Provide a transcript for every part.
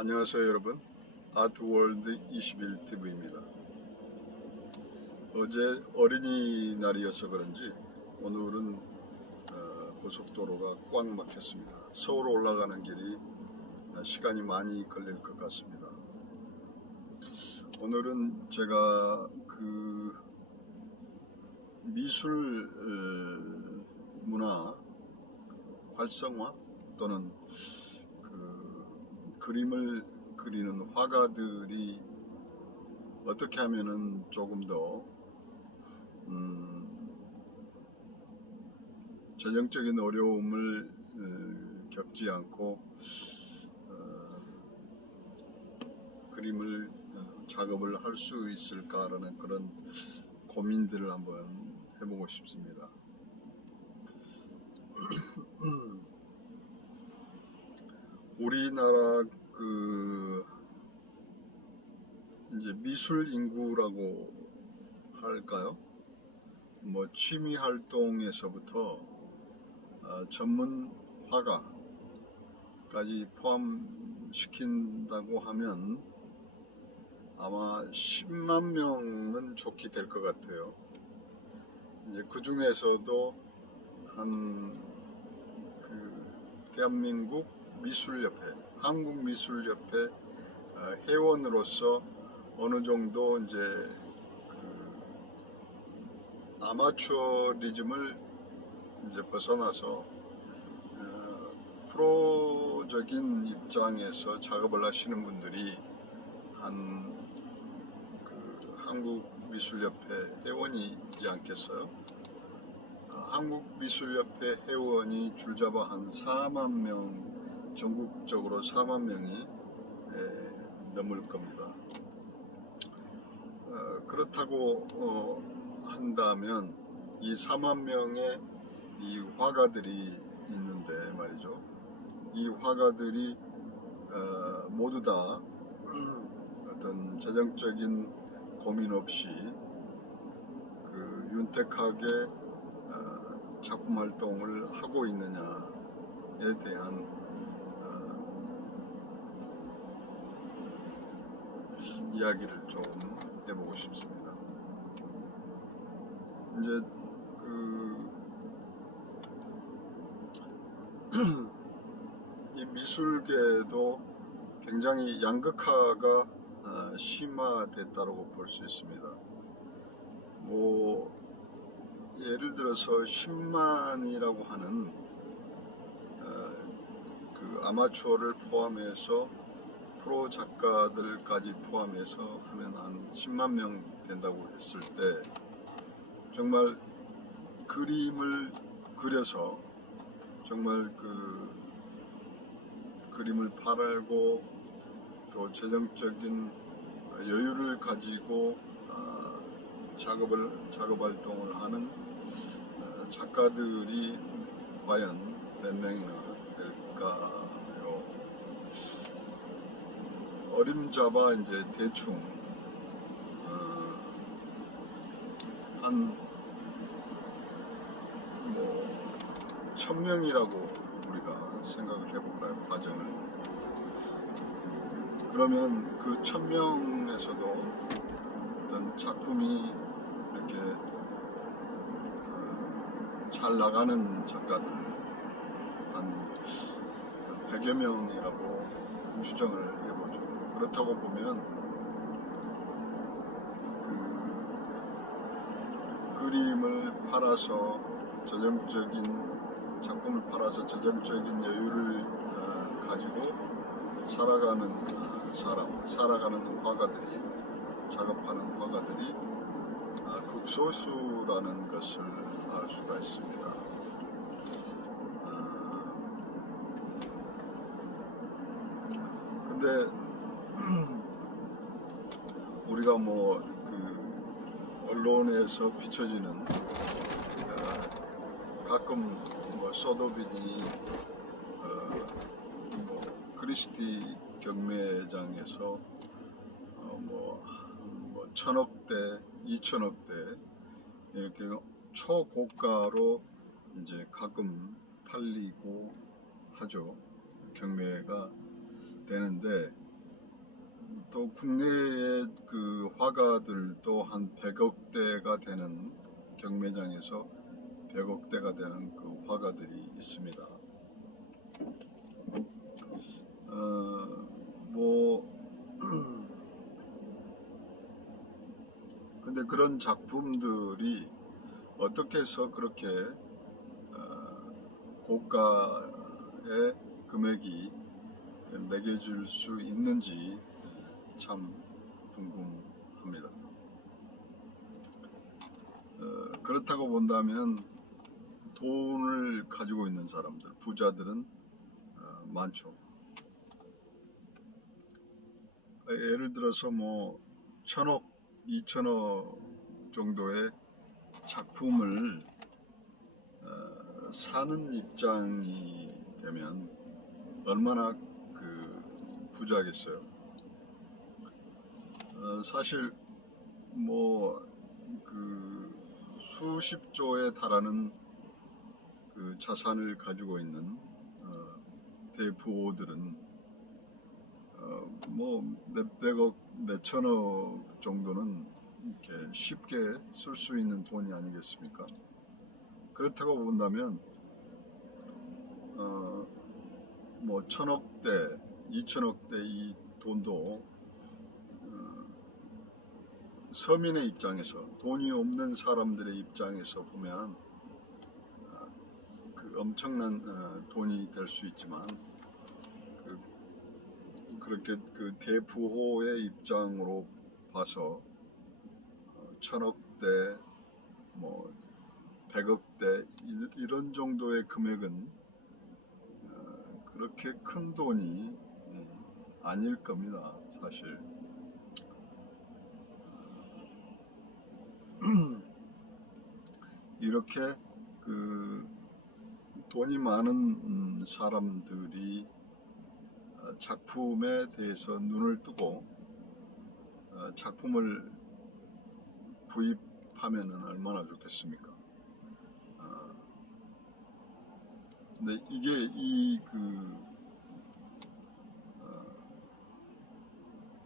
안녕하세요 여러분, 아트월드 21TV입니다. 어제 어린이날이어서 그런지 오늘은 고속도로가 꽉 막혔습니다. 서울 올라가는 길이 시간이 많이 걸릴 것 같습니다. 오늘은 제가 그 미술 문화 활성화 또는 그림을 그리는 화가들이 어떻게 하면은 조금 더 재정적인 어려움을 겪지 않고 그림을 작업을 할 수 있을까라는 그런 고민들을 한번 해보고 싶습니다. 우리나라 이제 미술 인구라고 할까요? 뭐 취미 활동에서부터 전문 화가까지 포함시킨다고 하면 아마 10만 명은 좋게 될 것 같아요. 이제 그 중에서도 대한민국 미술협회, 한국미술협회 회원으로서 어느 정도 이제 아마추어리즘을 이제 벗어나서 프로적인 입장에서 작업을 하시는 분들이 한국미술협회 회원이지 않겠어요? 한국미술협회 회원이 줄잡아 한 4만 명, 전국적으로 4만 명이 넘을 겁니다. 그렇다고 한다면 이 4만 명의 이 화가들이 있는데 말이죠. 이 화가들이 모두 다 어떤 재정적인 고민 없이 윤택하게 작품 활동을 하고 있느냐에 대한 이야기를 좀 해보고 싶습니다. 이제 이 미술계도 굉장히 양극화가 심화됐다고 볼 수 있습니다. 뭐 예를 들어서 10만이라고 하는 아마추어를 포함해서 프로 작가들까지 포함해서 하면 한 10만 명 된다고 했을 때 정말 그림을 그려서 정말 그림을 팔고 또 재정적인 여유를 가지고 작업 활동을 하는 작가들이 과연 몇 명이나 될까요? 어림잡아 이제 대충 한 1000명이라고 우리가 생각을 해볼까요? 과정을. 그러면 그 1000명에서도 어떤 작품이 이렇게 잘 나가는 작가들 한 100여 명이라고 추정을 해보죠. 그렇다고 보면 그림을 팔아서 작품을 팔아서 재정적인 여유를 가지고 살아가는 화가들이, 작업하는 화가들이 극소수라는 것을 알 수가 있습니다. 근데 우리가 언론에서 비춰지는 가끔 소도빈이 크리스티 경매장에서 1000억대, 2000억대 이렇게 초고가로 이제 가끔 팔리고 하죠. 경매가 되는데 또 국내의 그 화가들도 한 100억대가 되는 경매장에서 100억대가 되는 그 화가들이 있습니다. 뭐 근데 그런 작품들이 어떻게 해서 그렇게 고가의 금액이 매겨질 수 있는지 참 궁금합니다. 그렇다고 본다면 돈을 가지고 있는 사람들, 부자들은 많죠. 예를 들어서 뭐 1,000억, 2,000억 정도의 작품을 사는 입장이 되면 얼마나 그 부자겠어요. 사실 뭐 그 수십조에 달하는 그 자산을 가지고 있는 대부호들은 뭐 몇백억, 몇천억 정도는 이렇게 쉽게 쓸 수 있는 돈이 아니겠습니까? 그렇다고 본다면 뭐 1,000억대, 2,000억대 이 돈도 서민의 입장에서, 돈이 없는 사람들의 입장에서 보면 그 엄청난 돈이 될 수 있지만 그렇게 그 대부호의 입장으로 봐서 1,000억대, 뭐 100억대 이런 정도의 금액은 그렇게 큰 돈이 아닐 겁니다, 사실. 이렇게 그 돈이 많은 사람들이 작품에 대해서 눈을 뜨고 작품을 구입하면은 얼마나 좋겠습니까? 근데 이게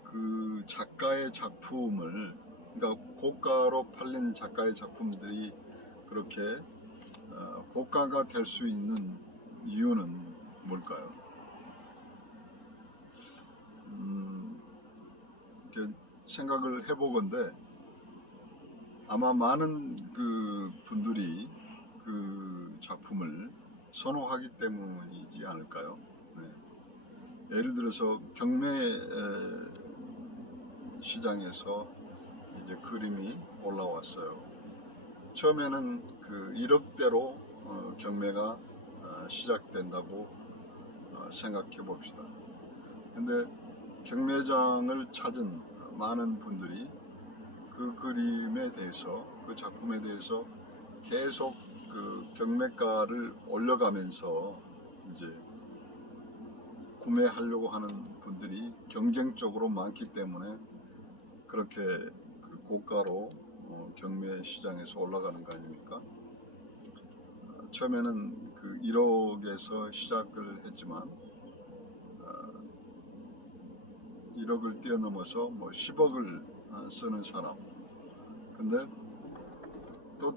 그 작가의 작품을, 그러니까 고가로 팔린 작가의 작품들이 그렇게 고가가 될 수 있는 이유는 뭘까요? 이렇게 생각을 해보건데 아마 많은 그 분들이 그 작품을 선호하기 때문이지 않을까요? 네. 예를 들어서 경매 시장에서 이제 그림이 올라왔어요. 처음에는 그 1억대로 경매가 시작된다고 생각해 봅시다. 근데 경매장을 찾은 많은 분들이 그 그림에 대해서, 그 작품에 대해서 계속 그 경매가를 올려가면서 이제 구매하려고 하는 분들이 경쟁적으로 많기 때문에 그렇게 그 고가로 경매 시장에서 올라가는 거 아닙니까? 처음에는 그 1억에서 시작을 했지만 1억을 뛰어넘어서 뭐 10억을 쓰는 사람, 근데 또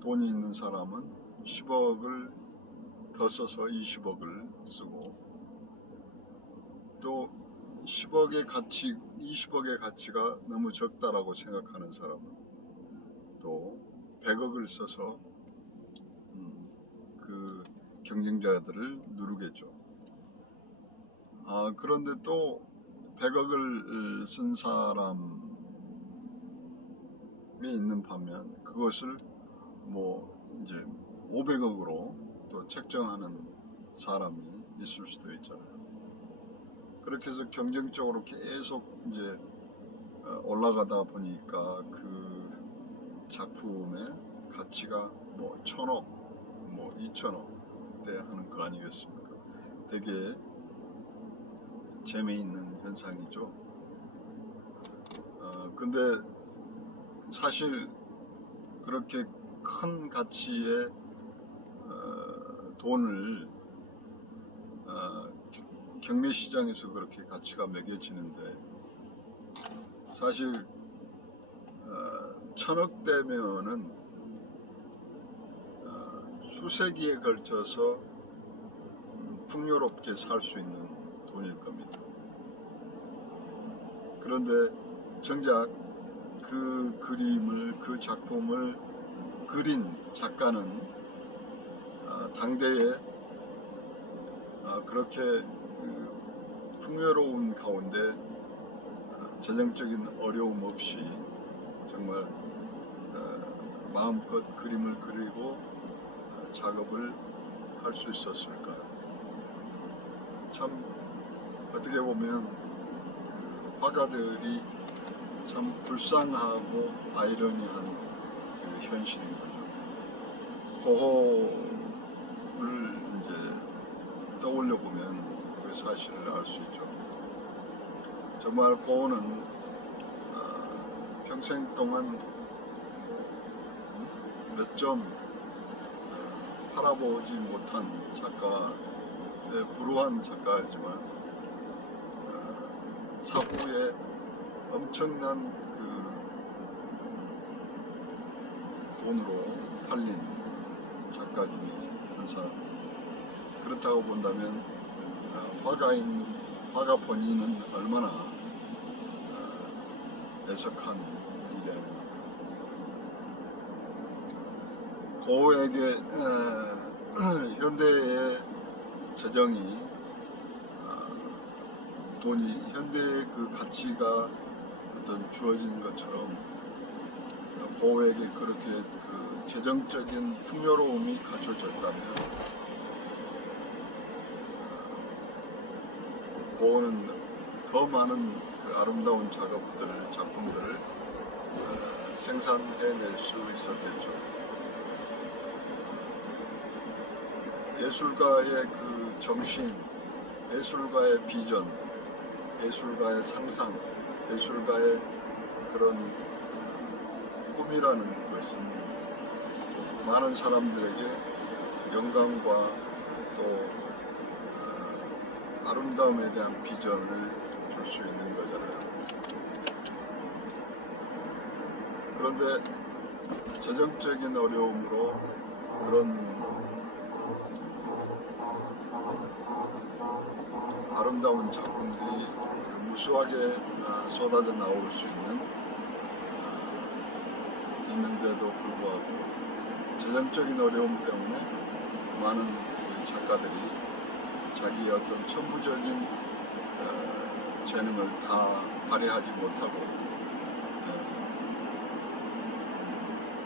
돈이 있는 사람은 10억을 더 써서 20억을 쓰고, 또 10억의 가치, 20억의 가치가 너무 적다라고 생각하는 사람은 또 100억을 써서 그 경쟁자들을 누르겠죠. 그런데 또 100억을 쓴 사람이 있는 반면 그것을 뭐 이제 500억으로 또 책정하는 사람이 있을 수도 있잖아요. 그렇게 해서 경쟁적으로 계속 이제 올라가다 보니까 그 작품의 가치가 뭐 1,000억, 뭐 2,000억대 하는 거 아니겠습니까? 되게 재미있는 현상이죠. 근데 사실 그렇게 큰 가치의 돈을 경매 시장에서 그렇게 가치가 매겨지는데 사실 1000억대면은 수세기에 걸쳐서 풍요롭게 살 수 있는 돈일 겁니다. 그런데 정작 그 그림을, 그 작품을 그린 작가는 당대에 그렇게 풍요로운 가운데 재정적인 어려움 없이 정말 마음껏 그림을 그리고 작업을 할 수 있었을까. 참 어떻게 보면 그 화가들이 참 불쌍하고 아이러니한 그 현실인 거죠. 고호를 이제 떠올려 보면 그 사실을 알 수 있죠. 정말 고호는 평생 동안 몇 점 팔아보지 못한 작가의 불우한 작가이지만 사후에 엄청난 그 돈으로 팔린 작가 중에 한 사람. 그렇다고 본다면 화가 본인은 얼마나 애석한 일이 아닙니까. 고에게 현대의 재정이 돈이 현대의 그 가치가 어떤 주어진 것처럼 고에게 그렇게 그 재정적인 풍요로움이 갖춰졌다면 고는 더 많은 그 아름다운 작품들을 생산해낼 수 있었겠죠. 예술가의 그 정신, 예술가의 비전, 예술가의 상상, 예술가의 그런 꿈이라는 것은 많은 사람들에게 영감과 또 아름다움에 대한 비전을 줄 수 있는 거잖아요. 그런데 재정적인 어려움으로 그런 아름다운 작품들이 무수하게 쏟아져 나올 수 있는데도 불구하고 재정적인 어려움 때문에 많은 그 작가들이 자기의 어떤 천부적인 재능을 다 발휘하지 못하고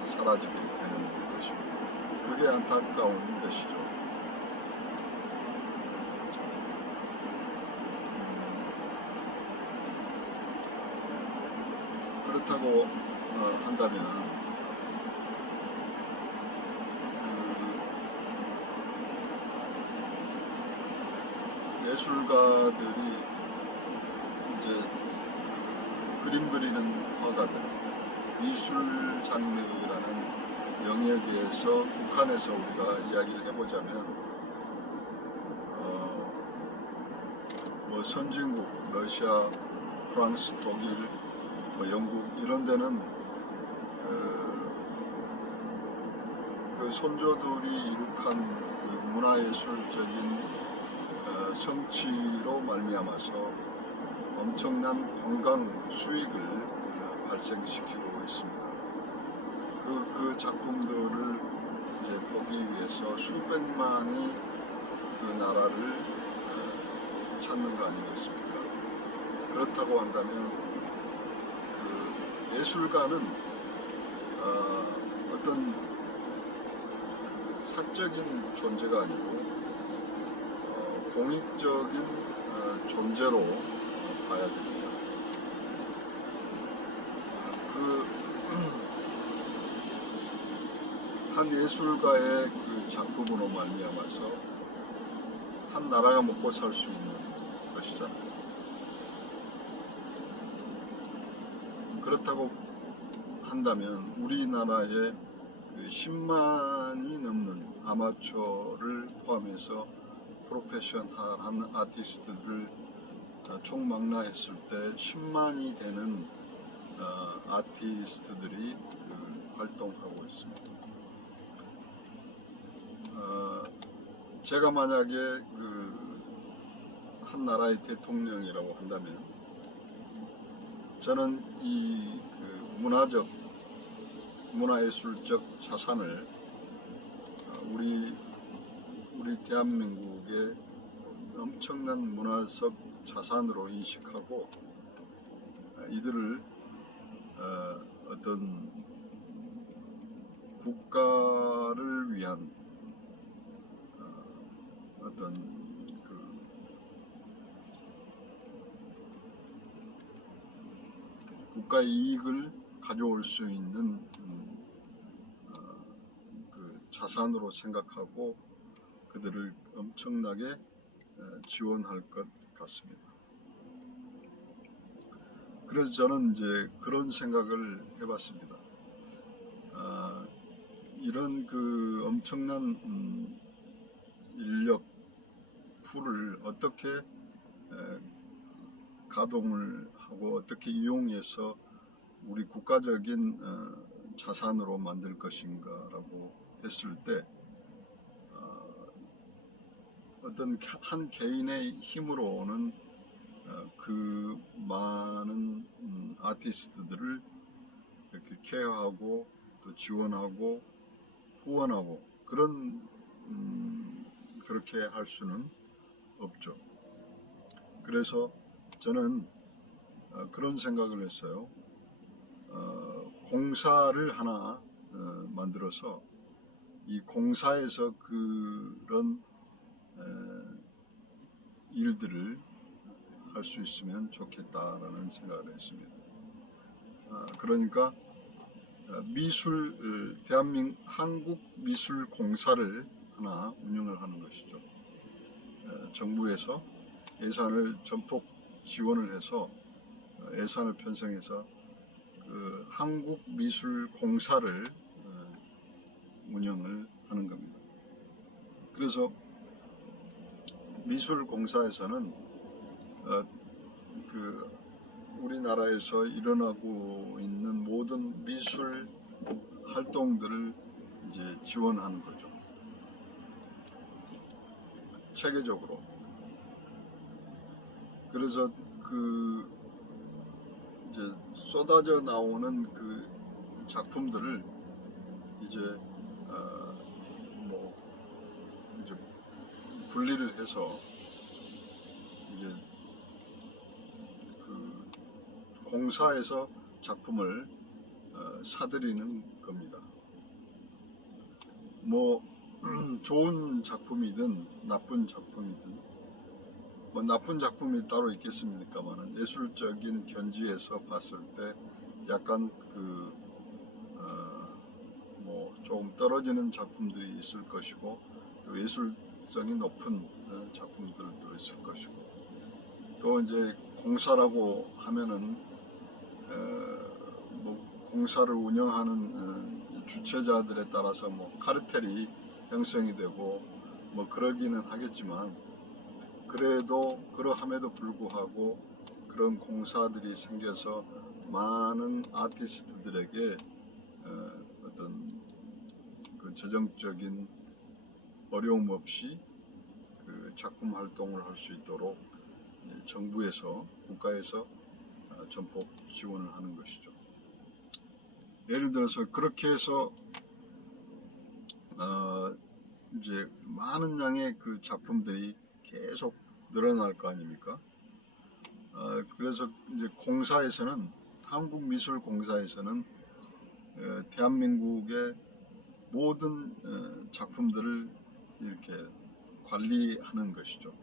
사라지게 되는 것입니다. 그게 안타까운 것이죠. 그렇다고 한다면 그 예술가들이 이제 그림 그리는 화가들, 미술 장르라는 영역에서 국한해서 우리가 이야기를 해보자면 뭐 선진국, 러시아, 프랑스, 독일, 영국 이런 데는 그 선조들이 이룩한 그 문화예술적인 성취로 말미암아서 엄청난 관광 수익을 발생시키고 있습니다. 그 작품들을 이제 보기 위해서 수백만이 그 나라를 찾는 거 아니겠습니까? 그렇다고 한다면 그 예술가는 어떤 그 사적인 존재가 아니고 공익적인 존재로 봐야 됩니다. 한 예술가의 그 작품으로 말미암아서 한 나라가 먹고 살 수 있는 것이잖아요. 그렇다고 한다면 우리나라의 그 10만이 넘는 아마추어를 포함해서 프로페셔널한 아티스트들을 총망라했을 때 10만이 되는 아티스트들이 활동하고 있습니다. 제가 만약에 한 나라의 대통령이라고 한다면 저는 이 문화예술적 자산을 우리 대한민국의 엄청난 문화적 자산으로 인식하고 이들을 어떤 국가를 위한 어떤 국가의 이익을 가져올 수 있는 자산으로 생각하고 그들을 엄청나게 지원할 것 같습니다. 그래서 저는 이제 그런 생각을 해봤습니다. 이런 엄청난 인력 풀을 어떻게 가동을 하고 어떻게 이용해서 우리 국가적인 자산으로 만들 것인가 라고 했을 때 어떤 한 개인의 힘으로는 그 많은 아티스트들을 이렇게 케어하고 또 지원하고 후원하고 그렇게 할 수는 없죠. 그래서 저는 그런 생각을 했어요. 공사를 하나 만들어서 이 공사에서 그런 일들을 할 수 있으면 좋겠다라는 생각을 했습니다. 그러니까 한국 미술 공사를 하나 운영을 하는 것이죠. 정부에서 예산을 전폭 지원을 해서 예산을 편성해서 한국 미술 공사를 운영을 하는 겁니다. 그래서 미술 공사에서는 우리나라에서 일어나고 있는 모든 미술 활동들을 이제 지원하는 거죠. 체계적으로. 그래서 이제 쏟아져 나오는 작품들을 이제 이제 분리를 해서 이제 공사에서 작품을 사들이는 겁니다. 좋은 작품이든 나쁜 작품이든 나쁜 작품이 따로 있겠습니까만은 예술적인 견지에서 봤을 때 약간 조금 떨어지는 작품들이 있을 것이고 또 예술성이 높은 작품들도 있을 것이고 또 이제 공사라고 하면은 공사를 운영하는 주체자들에 따라서 카르텔이 형성이 되고 그러기는 하겠지만 그래도 그러함에도 불구하고 그런 공사들이 생겨서 많은 아티스트들에게 어떤 재정적인 어려움 없이 작품 활동을 할 수 있도록 정부에서 국가에서 전폭 지원을 하는 것이죠. 예를 들어서 그렇게 해서 이제 많은 양의 작품들이 계속 늘어날 거 아닙니까? 그래서 이제 한국 미술 공사에서는 대한민국의 모든 작품들을 이렇게 관리하는 것이죠.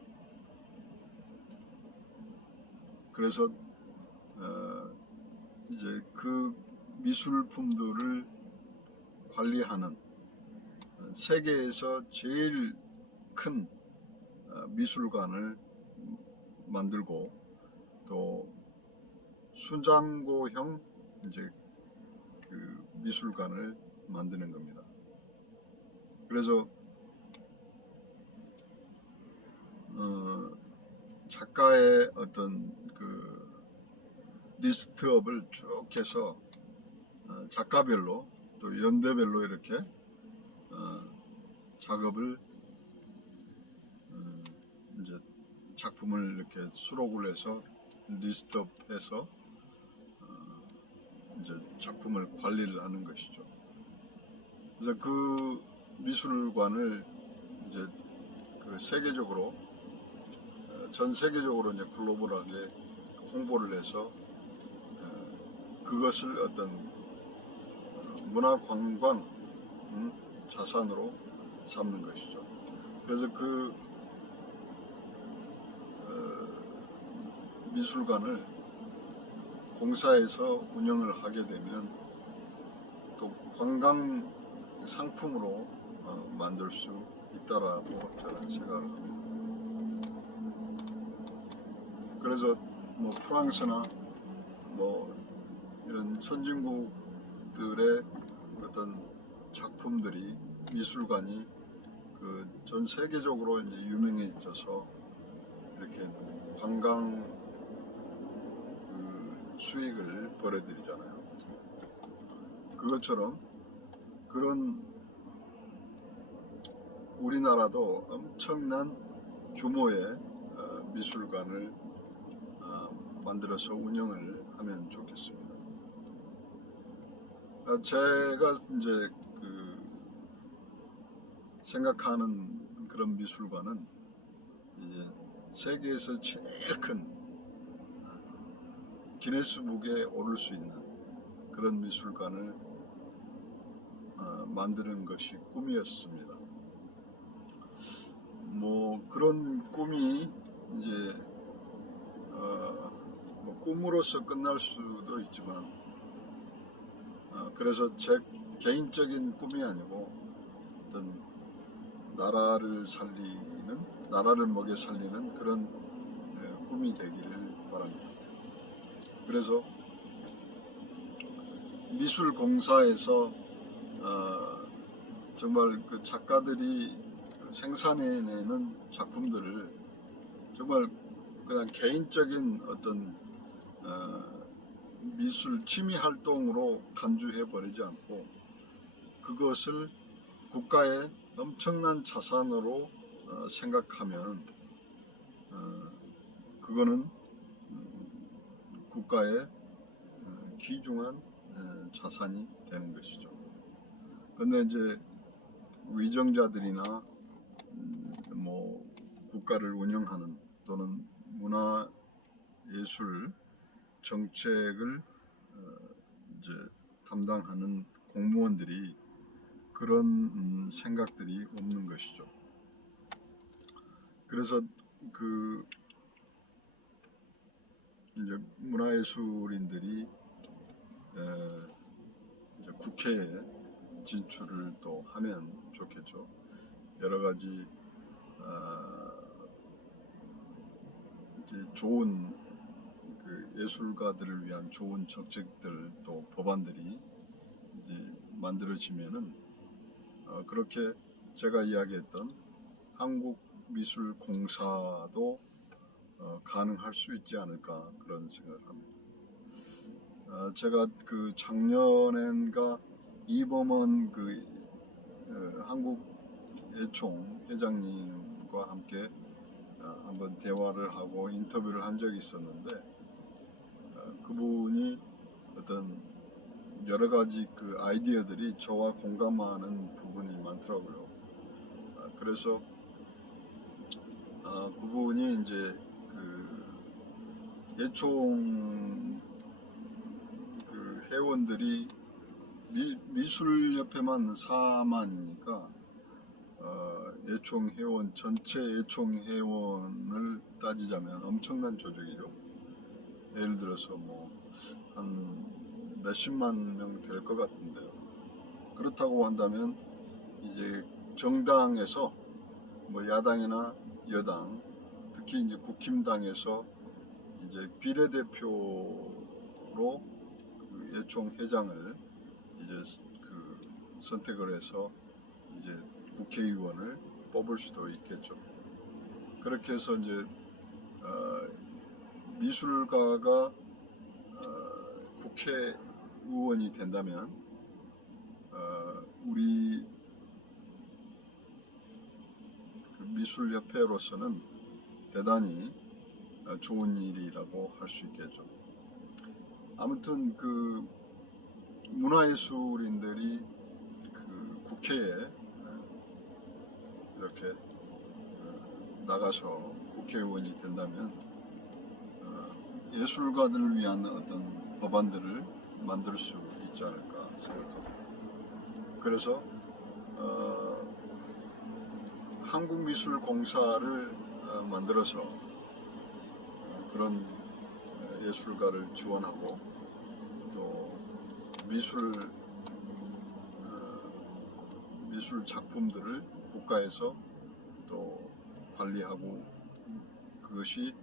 그래서 이제 그 미술품들을 관리하는 세계에서 제일 큰 미술관을 만들고 또 순장고형 이제 미술관을 만드는 겁니다. 그래서 작가의 어떤 리스트업을 쭉 해서 작가별로 또 연대별로 이렇게 작업을 이제 작품을 이렇게 수록을 해서 리스트업해서 이제 작품을 관리를 하는 것이죠. 그래서 그 미술관을 이제 그 세계적으로 전 세계적으로 이제 글로벌하게 홍보를 해서 그것을 어떤 문화관광 자산으로 삼는 것이죠. 그래서 그 미술관을 공사해서 운영을 하게 되면 또 관광 상품으로 만들 수 있다라고 저는 생각을 합니다. 그래서 뭐 프랑스나 뭐 이런 선진국들의 어떤 작품들이 미술관이 그 전 세계적으로 이제 유명해져서 이렇게 관광 그 수익을 벌어들이잖아요. 그것처럼 그런 우리나라도 엄청난 규모의 미술관을 만들어서 운영을 하면 좋겠습니다. 제가 이제 그 생각하는 그런 미술관은 이제 세계에서 제일 큰 기네스북에 오를 수 있는 그런 미술관을 만드는 것이 꿈이었습니다. 뭐 그런 꿈이 이제 뭐 꿈으로서 끝날 수도 있지만 그래서 제 개인적인 꿈이 아니고 어떤 나라를 먹여 살리는 그런 꿈이 되기를 바랍니다. 그래서 미술공사에서 정말 그 작가들이 생산해내는 작품들을 정말 그냥 개인적인 어떤 미술 취미 활동으로 간주해 버리지 않고 그것을 국가의 엄청난 자산으로 생각하면 그거는 국가의 귀중한 자산이 되는 것이죠. 근데 이제 위정자들이나 뭐 국가를 운영하는 또는 문화예술 정책을 이제 담당하는 공무원들이 그런 생각들이 없는 것이죠. 그래서 그 이제 문화예술인들이 이제 국회에 진출을 또 하면 좋겠죠. 여러 가지 이제 좋은 그 예술가들을 위한 좋은 정책들 또 법안들이 이제 만들어지면은 그렇게 제가 이야기했던 한국미술공사도 가능할 수 있지 않을까 그런 생각을 합니다. 제가 그 작년엔가 이범원 그 한국예총 회장님과 함께 한번 대화를 하고 인터뷰를 한 적이 있었는데 그분이 어떤 여러 가지 그 아이디어들이 저와 공감하는 부분이 많더라고요. 그래서 그분이 이제 그 예총 그 회원들이 미술협회만 4만이니까 예총 회원 전체 예총 회원을 따지자면 엄청난 조직이죠. 예를 들어서 뭐 한 몇십만 명 될 것 같은데요. 그렇다고 한다면 이제 정당에서 뭐 야당이나 여당 특히 이제 국힘당에서 이제 비례대표로 그 예총 회장을 이제 그 선택을 해서 이제 국회의원을 뽑을 수도 있겠죠. 그렇게 해서 이제 미술가가 국회의원이 된다면 우리 그 미술협회로서는 대단히 좋은 일이라고 할 수 있겠죠. 아무튼 그 문화예술인들이 그 국회에 이렇게 나가서 국회의원이 된다면 예술가들을 위한 어떤 법안들을 만들 수 있지 않을까 생각합니다. 그래서 한국미술공사를 만들어서 그런 예술가를 지원하고 또 미술 작품들을 국가에서 또 관리하고 그것이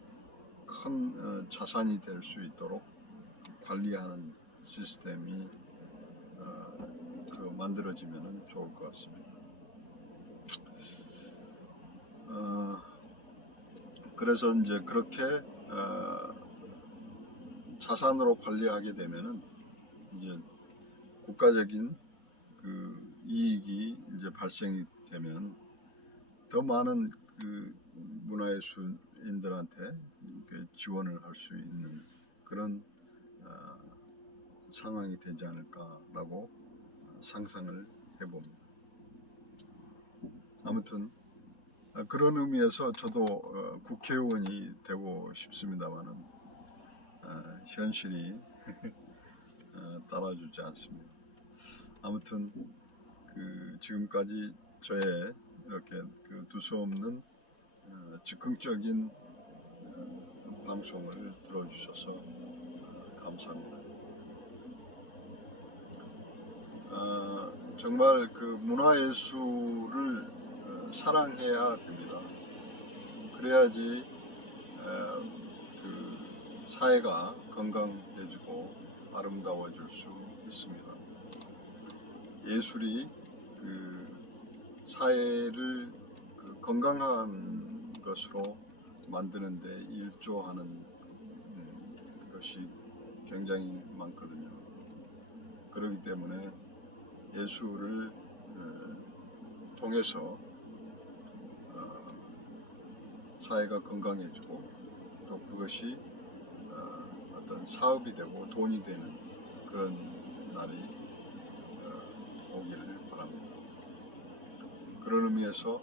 큰 자산이 될 수 있도록 관리하는 시스템이 만들어지면 좋을 것 같습니다. 그래서 이제 그렇게 자산으로 관리하게 되면은 이제 국가적인 그 이익이 이제 발생이 되면 더 많은 그 문화예술인들한테 지원을 할 수 있는 그런 상황이 되지 않을까라고 상상을 해봅니다. 아무튼 그런 의미에서 저도 국회의원이 되고 싶습니다만은 현실이 따라주지 않습니다. 아무튼 그 지금까지 저의 이렇게 그 두서없는 즉흥적인 방송을 들어주셔서 감사합니다. 정말 그 문화예술을 사랑해야 됩니다. 그래야지 그 사회가 건강해지고 아름다워질 수 있습니다. 예술이 그 사회를 그 건강한 것으로 만드는데 일조하는 것이 굉장히 많거든요. 그렇기 때문에 예술을 통해서 사회가 건강해지고 또 그것이 어떤 사업이 되고 돈이 되는 그런 날이 오기를 바랍니다. 그런 의미에서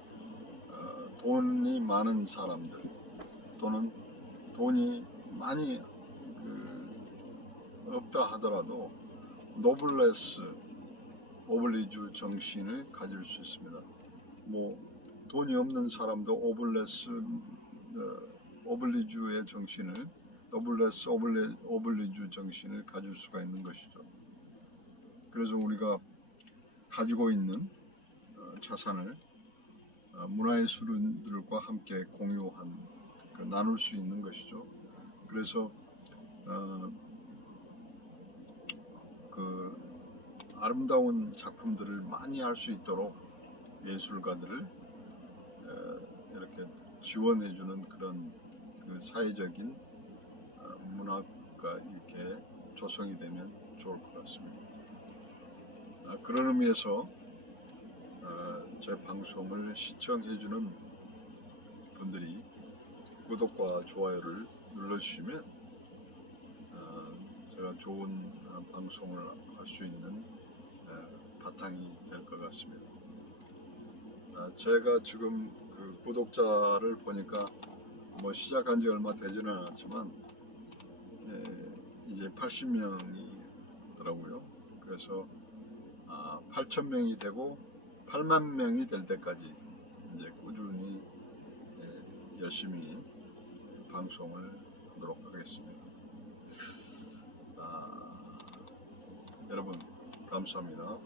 돈이 많은 사람들 또는 돈이 많이 없다 하더라도 노블레스 오블리주 정신을 가질 수 있습니다. 뭐 돈이 없는 사람도 오블리주의 정신을 노블레스 오블리주 정신을 가질 수가 있는 것이죠. 그래서 우리가 가지고 있는 자산을 문화예술인들과 함께 공유한 나눌 수 있는 것이죠. 그래서 그 아름다운 작품들을 많이 할 수 있도록 예술가들을 이렇게 지원해주는 그런 그 사회적인 문화가 이렇게 조성이 되면 좋을 것 같습니다. 그런 의미에서 제 방송을 시청해주는 분들이 구독과 좋아요를 눌러주시면 제가 좋은 방송을 할 수 있는 바탕이 될 것 같습니다. 제가 지금 그 구독자를 보니까 뭐 시작한 지 얼마 되지는 않았지만 이제 80명이더라고요. 그래서 8,000명이 되고 8만 명이 될 때까지 이제 꾸준히 열심히 방송을 하도록 하겠습니다. 여러분 감사합니다.